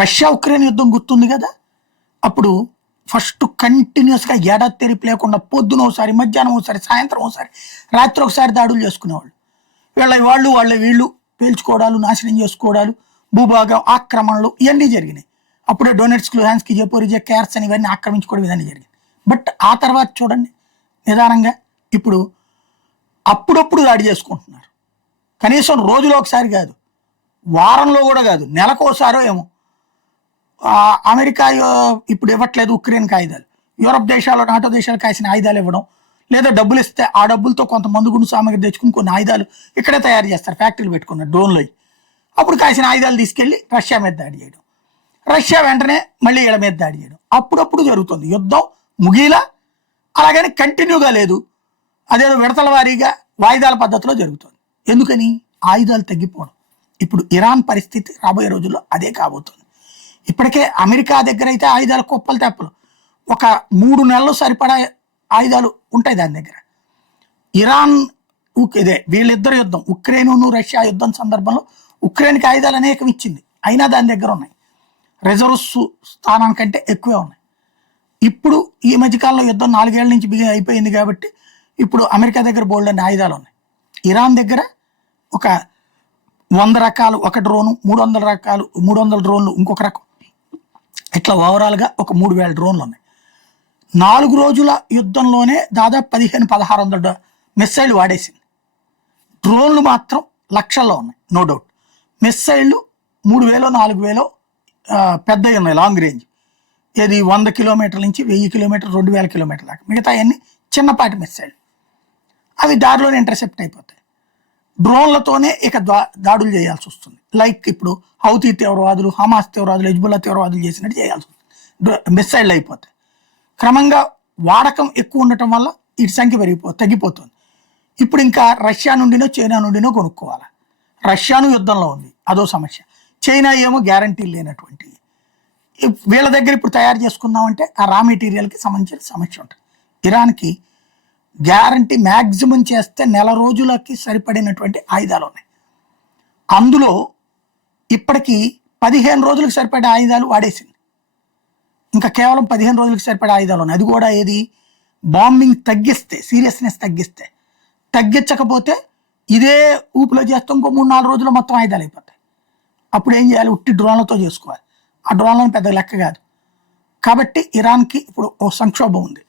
Russia Ukraine యుద్ధం గుర్తుంది కదా. అప్పుడు ఫస్ట్ కంటిన్యూస్గా ఏడాది తెరిపి లేకుండా పొద్దున ఒకసారి, మధ్యాహ్నం ఒకసారి, సాయంత్రం ఒకసారి, రాత్రి ఒకసారి దాడులు చేసుకునేవాళ్ళు. వాళ్ళ వీళ్ళు పేల్చుకోవడాలు, నాశనం చేసుకోవడాలు, భూభాగం ఆక్రమణలు ఇవన్నీ జరిగినాయి. అప్పుడే డొనెట్స్క్, లుహాన్స్క్, జపోరిజియా, కేర్సన్ ఇవన్నీ ఆక్రమించుకోవడం ఇవన్నీ జరిగింది. బట్ ఆ తర్వాత చూడండి నిదానంగా ఇప్పుడు అప్పుడప్పుడు దాడి చేసుకుంటున్నారు. కనీసం రోజులో ఒకసారి కాదు, వారంలో కూడా కాదు, నెలకోసారో ఏమో. అమెరికా ఇప్పుడు ఇవ్వట్లేదు ఉక్రెయిన్కి ఆయుధాలు, యూరప్ దేశాలు, నాటో దేశాలు కాసిన ఆయుధాలు ఇవ్వడం, లేదా డబ్బులు ఇస్తే ఆ డబ్బులతో కొంత మందుగుండు సామాగ్రి తెచ్చుకుని కొన్ని ఆయుధాలు ఇక్కడే తయారు చేస్తారు, ఫ్యాక్టరీలు పెట్టుకున్నారు డ్రోన్లు. అప్పుడు కాసిన ఆయుధాలు తీసుకెళ్లి రష్యా మీద దాడి చేయడం, రష్యా వెంటనే మళ్ళీ వీళ్ళ మీద దాడి చేయడం. అప్పుడప్పుడు జరుగుతుంది యుద్ధం, ముగిలా అలాగని కంటిన్యూగా లేదు, అదేదో విడతల వారీగా వాయిదాల పద్ధతిలో జరుగుతుంది. ఎందుకని? ఆయుధాలు తగ్గిపోవడం. ఇప్పుడు ఇరాన్ పరిస్థితి రాబోయే రోజుల్లో అదే కాబోతుంది. ఇప్పటికే అమెరికా దగ్గర అయితే ఆయుధాల కుప్పలు తెప్పలు, ఒక 3 నెలలు సరిపడా ఆయుధాలు ఉంటాయి దాని దగ్గర. ఇరాన్ ఇదే వీళ్ళిద్దరు యుద్ధం, ఉక్రెయిన్ రష్యా యుద్ధం సందర్భంలో ఉక్రెయిన్కి ఆయుధాలు అనేకం ఇచ్చింది, అయినా దాని దగ్గర ఉన్నాయి. రిజర్వ్స్ స్థానానికంటే ఎక్కువే ఉన్నాయి. ఇప్పుడు ఈ మధ్యకాలంలో యుద్ధం 4 ఏళ్ల నుంచి అయిపోయింది కాబట్టి ఇప్పుడు అమెరికా దగ్గర బోల్డ్ అనే ఆయుధాలు ఉన్నాయి. ఇరాన్ దగ్గర ఒక 100 రకాలు ఒక డ్రోను, 300 రకాలు 300 డ్రోన్లు ఇంకొక రకం, ఇట్లా ఓవరాల్గా ఒక 3000 డ్రోన్లు ఉన్నాయి. 4 రోజుల యుద్ధంలోనే దాదాపు 1500-1600 మిస్సైళ్ళు వాడేసింది. డ్రోన్లు మాత్రం లక్షల్లో ఉన్నాయి, నో డౌట్. మిస్సైళ్ళు 3000-4000 పెద్దవి ఉన్నాయి, లాంగ్ రేంజ్. ఇది 100 కిలోమీటర్ల నుంచి 1000 కిలోమీటర్, 2000 కిలోమీటర్ల దాకా. మిగతా అన్ని చిన్నపాటి మిస్సైళ్ళు, అవి దారిలోనే ఇంటర్సెప్ట్ అయిపోతాయి. డ్రోన్లతోనే ఇక దాడులు చేయాల్సి వస్తుంది. లైక్ ఇప్పుడు హౌతీ తీవ్రవాదులు, హమాస్ తీవ్రవాదులు, హిజ్బుల్లా తీవ్రవాదులు చేసినట్టు చేయాల్సి వస్తుంది. మిస్సైళ్ళు అయిపోతాయి. క్రమంగా వాడకం ఎక్కువ ఉండటం వల్ల వీటి సంఖ్య తగ్గిపోతుంది. ఇప్పుడు ఇంకా రష్యా నుండినో చైనా నుండినో కొనుక్కోవాలి. రష్యాను యుద్ధంలో ఉంది, అదో సమస్య. చైనా ఏమో గ్యారంటీ లేనటువంటి. వీళ్ళ దగ్గర ఇప్పుడు తయారు చేసుకుందామంటే ఆ రా మెటీరియల్కి సంబంధించిన సమస్య ఉంటుంది. ఇరాన్కి గ్యారంటీ మ్యాక్సిమం చేస్తే 1 రోజులకి సరిపడినటువంటి ఆయుధాలు ఉన్నాయి. అందులో ఇప్పటికీ 15 రోజులకు సరిపడే ఆయుధాలు వాడేసింది. ఇంకా కేవలం 15 రోజులకు సరిపడే ఆయుధాలు ఉన్నాయి. అది కూడా ఏది, బాంబింగ్ తగ్గిస్తే, సీరియస్నెస్ తగ్గిస్తే. తగ్గించకపోతే ఇదే ఊపిలో చేస్తే ఇంకో 3-4 రోజులు మొత్తం ఆయుధాలు అయిపోతాయి. అప్పుడు ఏం చేయాలి? ఉట్టి డ్రోన్లతో చేసుకోవాలి. ఆ డ్రోన్లను పెద్ద లెక్క కాదు. కాబట్టి ఇరాన్కి ఇప్పుడు ఓ సంక్షోభం ఉంది.